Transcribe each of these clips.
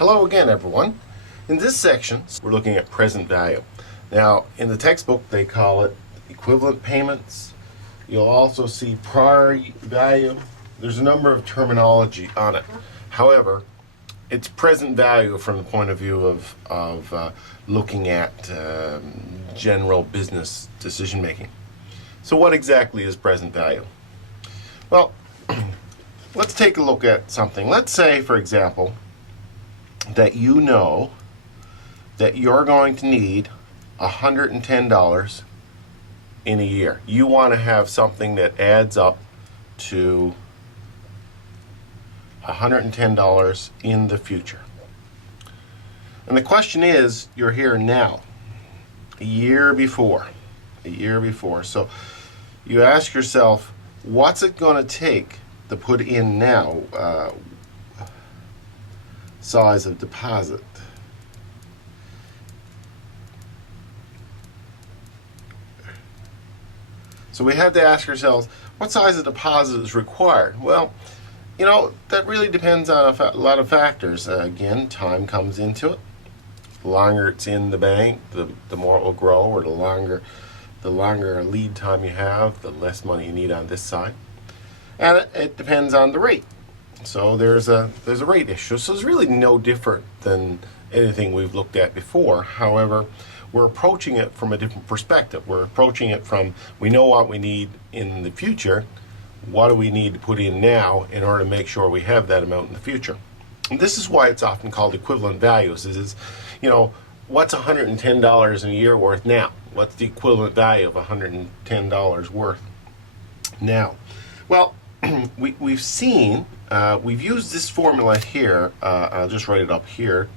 Hello again, everyone. In this section, we're looking at present value. Now, in the textbook, they call it equivalent payments. You'll also see prior value. There's a number of terminology on it. However, it's present value from the point of view of looking at general business decision making. So what exactly is present value? Well, let's take a look at something. Let's say, for example, that you know that you're going to need $110 in a year. You want to have something that adds up to $110 in the future. And the question is, you're here now, a year before. So you ask yourself, what's it going to take to put in now? Size of deposit. So we have to ask ourselves, what size of deposit is required? Well, you know, that really depends on a lot of factors. Again, time comes into it. The longer it's in the bank, the more it will grow, or the longer lead time you have, the less money you need on this side. And it depends on the rate. So there's a rate issue. So it's really no different than anything we've looked at before. However, we're approaching it from a different perspective. We're approaching it from, we know what we need in the future. What do we need to put in now in order to make sure we have that amount in the future? And this is why it's often called equivalent values. Is you know, what's $110 in a year worth now? What's the equivalent value of $110 worth now? Well, we've seen, we've used this formula here. I'll just write it up here.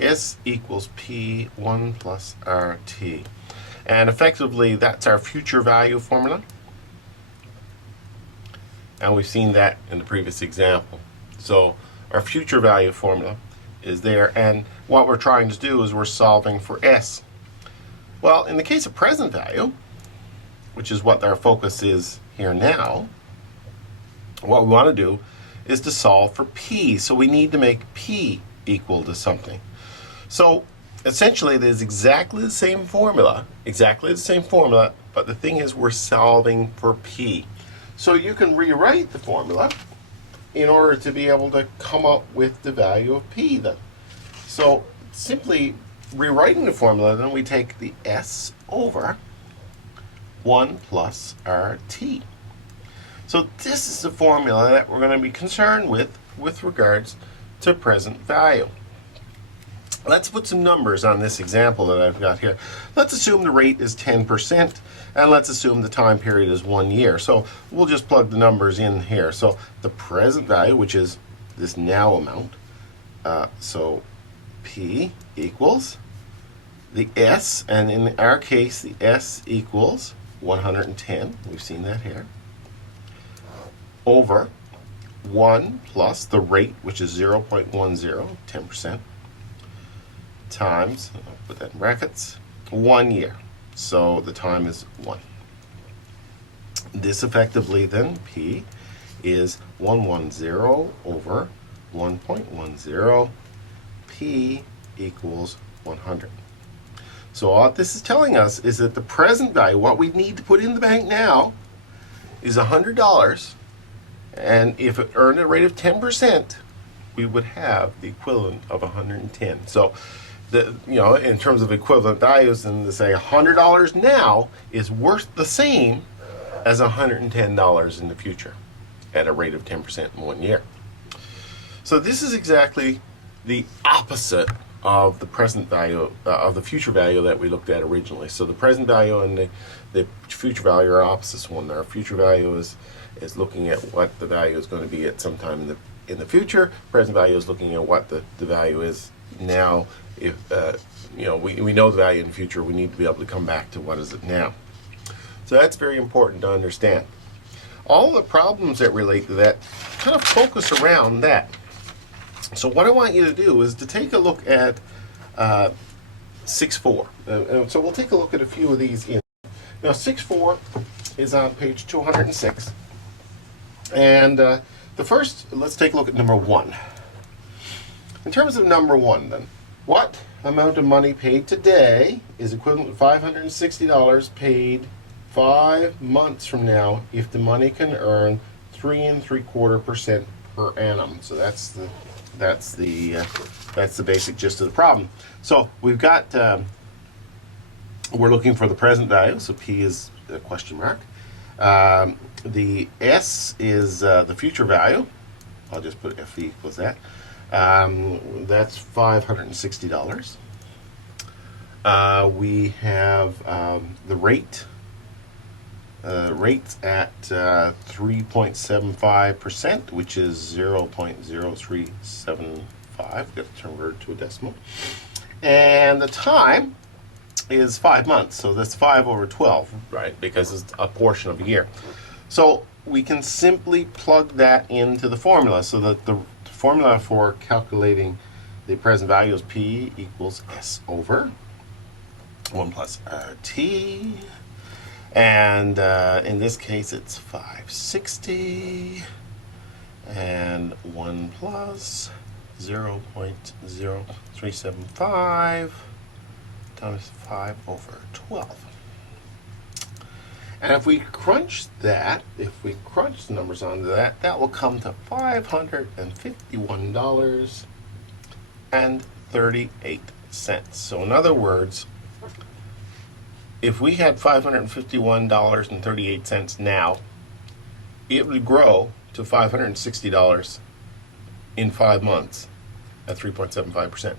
S equals P1 plus RT. And effectively, that's our future value formula. And we've seen that in the previous example. So our future value formula is there. And what we're trying to do is we're solving for S. Well, in the case of present value, which is what our focus is here now, what we want to do is to solve for P. So we need to make P equal to something. So essentially it is exactly the same formula, but the thing is we're solving for P. So you can rewrite the formula in order to be able to come up with the value of P then. So simply rewriting the formula, then we take the S over 1 plus RT. So this is the formula that we're going to be concerned with regards to present value. Let's put some numbers on this example that I've got here. Let's assume the rate is 10%, and let's assume the time period is 1 year. So we'll just plug the numbers in here. So the present value, which is this now amount, so P equals the S, and in our case, the S equals 110. We've seen that here. Over 1 plus the rate, which is 0.10, 10%, times, I'll put that in brackets, 1 year. So the time is 1. This effectively then, P, is 110 over 1.10. P equals 100. So what this is telling us is that the present value, what we need to put in the bank now, is $100. And if it earned a rate of 10%, we would have the equivalent of 110. So, in terms of equivalent values, then to say $100 now is worth the same as $110 in the future at a rate of 10% in 1 year. So this is exactly the opposite of the present value, of the future value that we looked at originally. So the present value and the future value are opposites one. Our future value is looking at what the value is going to be at some time in the future. Present value is looking at what the value is now. If we know the value in the future, we need to be able to come back to what is it now. So that's very important to understand. All the problems that relate to that kind of focus around that. So what I want you to do is to take a look at 6.4. So we'll take a look at a few of these in. Now 6.4 is on page 206. And the first, let's take a look at number 1. in terms of number one, then, what amount of money paid today is equivalent to $560 paid 5 months from now if the money can earn 3.75% per annum? So that's the basic gist of the problem. So we've got we're looking for the present value, so P is a question mark. The S is the future value. I'll just put F equals that. That's $560. We have the rate. Rates at 3.75%, which is 0.0375. Got to convert to a decimal. And the time is 5 months, so that's 5 over 12, right? Because it's a portion of a year. So we can simply plug that into the formula, so that the formula for calculating the present value is P equals S over 1 plus RT. And in this case, it's 560 and 1 plus 0.0375 times 5 over 12. And if we crunch that, if we crunch the numbers onto that, that will come to $551.38. So in other words, if we had $551.38 now, it would grow to $560 in 5 months at 3.75%.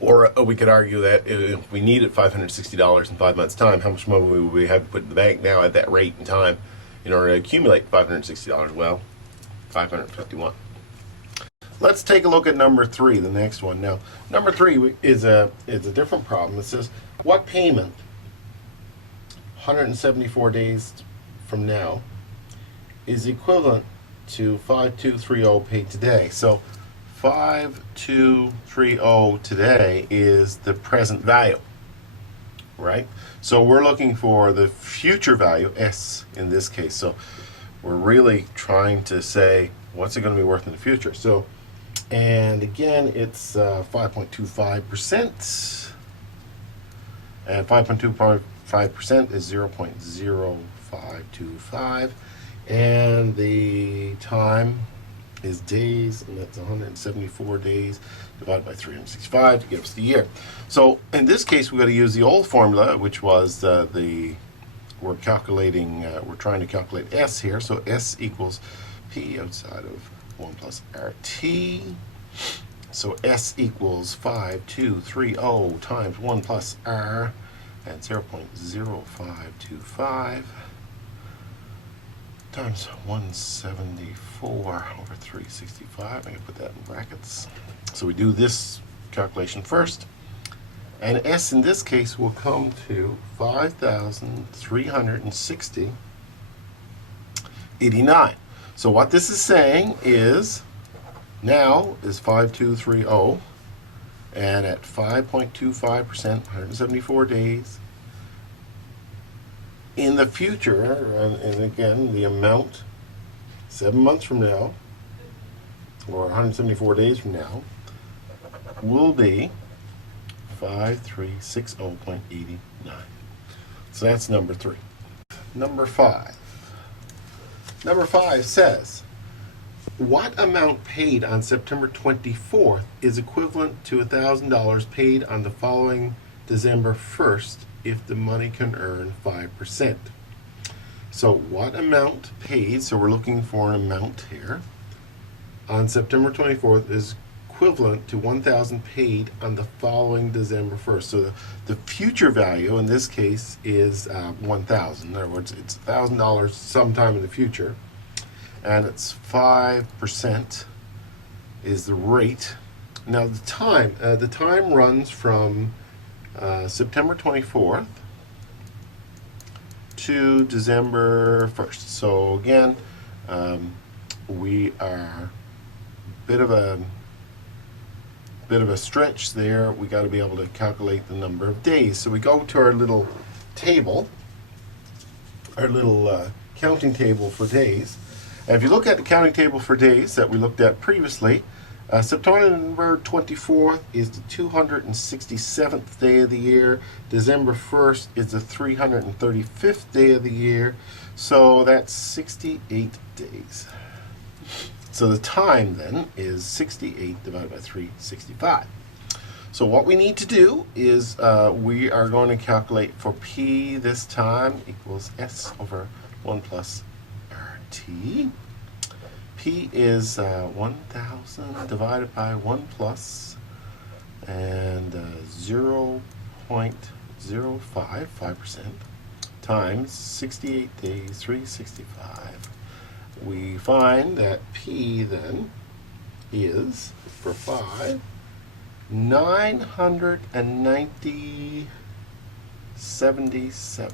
Or we could argue that if we needed $560 in 5 months' time, how much money would we have to put in the bank now at that rate and time in order to accumulate $560? Well, $551. Let's take a look at number 3, the next one. Now, number 3 is a different problem. It says, what payment 174 days from now is equivalent to 5230 paid today? So 5230 today is the present value, right? So we're looking for the future value, S in this case. So we're really trying to say, what's it going to be worth in the future? So, and again, it's 5.25%, and 5.25% is 0.0525, and the time is days, and that's 174 days divided by 365 to give us the year. So in this case, we've got to use the old formula, which was we're trying to calculate S here. So S equals P outside of 1 plus RT. So S equals 5230 times 1 plus R at 0.0525 times 174 over 365. I'm going to put that in brackets. So we do this calculation first. And S in this case will come to 5,360.89. So what this is saying is now is 5230, and at 5.25%, 174 days. In the future, and again, the amount 7 months from now, or 174 days from now, will be 5360.89. So that's number 3. Number 5. Number 5 says, what amount paid on September 24th is equivalent to $1,000 paid on the following December 1st if the money can earn 5%? So what amount paid, so we're looking for an amount here, on September 24th is equivalent to 1,000 paid on the following December 1st. So the future value in this case is 1,000. In other words, it's $1,000 sometime in the future, and it's 5% is the rate. Now the time runs from September 24th to December 1st. So again, we are bit of a stretch there. We got to be able to calculate the number of days. So we go to our little table, our little counting table for days. And if you look at the counting table for days that we looked at previously, September 24th is the 267th day of the year. December 1st is the 335th day of the year. So that's 68 days. So the time then is 68 divided by 365. So what we need to do is we are going to calculate for P this time equals S over 1 plus RT. P is 1,000 divided by 1 plus and 0.05, 5%, times 68 days, 365. We find that P then is, for 5, 990.77.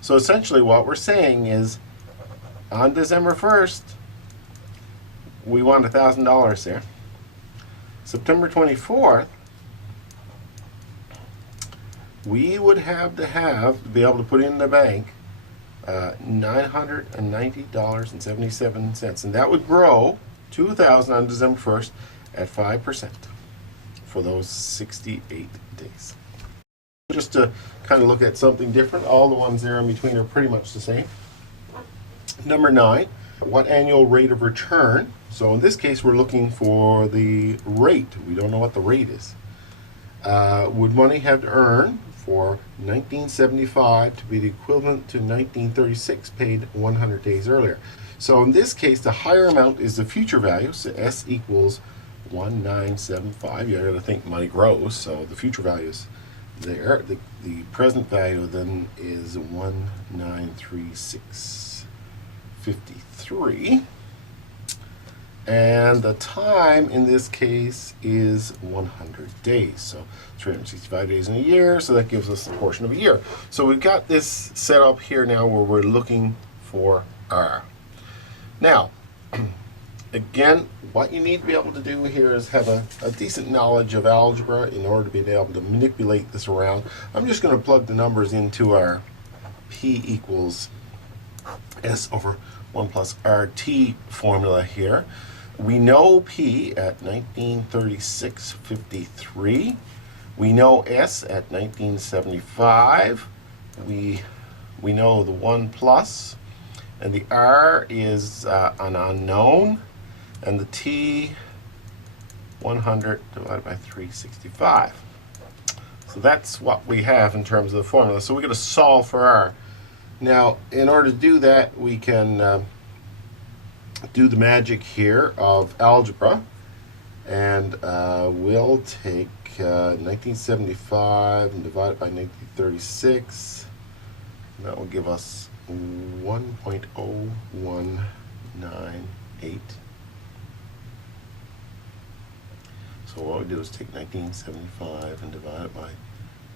So essentially what we're saying is on December 1st, we want $1,000 there. September 24th, we would have to be able to put in the bank $990.77, and that would grow $2,000 on December 1st at 5% for those 68 days. Just to kind of look at something different, all the ones there in between are pretty much the same. Number 9, what annual rate of return? So in this case, we're looking for the rate. We don't know what the rate is. Would money have to earn for 1975 to be the equivalent to 1936 paid 100 days earlier? So in this case, the higher amount is the future value, so S equals 1975. You got to think money grows, so the future value is there. The present value then is 1936.53, and the time in this case is 100 days, so 365 days in a year, so that gives us a portion of a year. So we've got this set up here now where we're looking for R. Now again, what you need to be able to do here is have a decent knowledge of algebra in order to be able to manipulate this around. I'm just going to plug the numbers into our P equals S over 1 plus RT formula here. We know P at 1936.53. We know S at 1975. We know the 1 plus, and the R is an unknown, and the T 100 divided by 365. So that's what we have in terms of the formula. So we're going to solve for R. Now, in order to do that, we can do the magic here of algebra, and we'll take 1975 and divide it by 1936, and that will give us 1.0198. So what we do is take 1975 and divide it by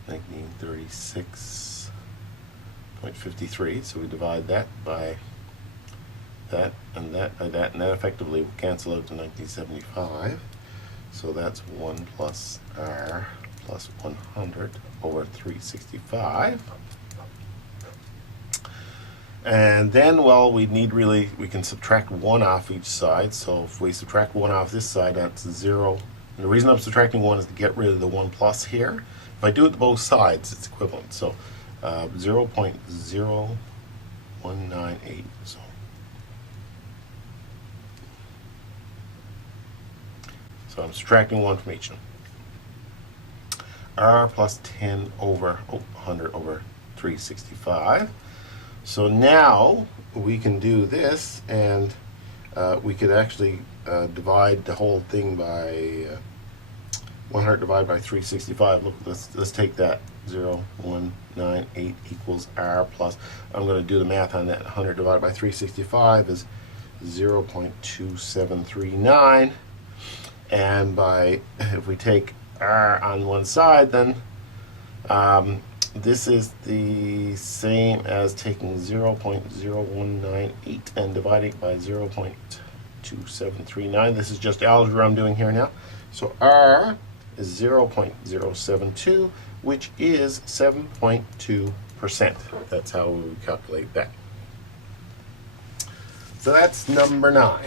1936.53. So we divide that by that and that by that, and that effectively will cancel out to 1975. So that's 1 plus R plus 100 over 365. And then, well, we can subtract 1 off each side. So if we subtract 1 off this side, that's 0. And the reason I'm subtracting 1 is to get rid of the 1 plus here. If I do it to both sides, it's equivalent. So 0.0198. So I'm subtracting 1 from each of them. R plus 10 over 100 over 365. So now we can do this, and we could actually divide the whole thing by 100 divided by 365. Look, let's take that. 0.198 equals R plus, I'm going to do the math on that. 100 divided by 365 is 0.2739. And if we take R on one side, then this is the same as taking 0.0198 and dividing it by 0.2739. This is just algebra I'm doing here now. So R is 0.072, which is 7.2%. That's how we calculate that. So that's number 9.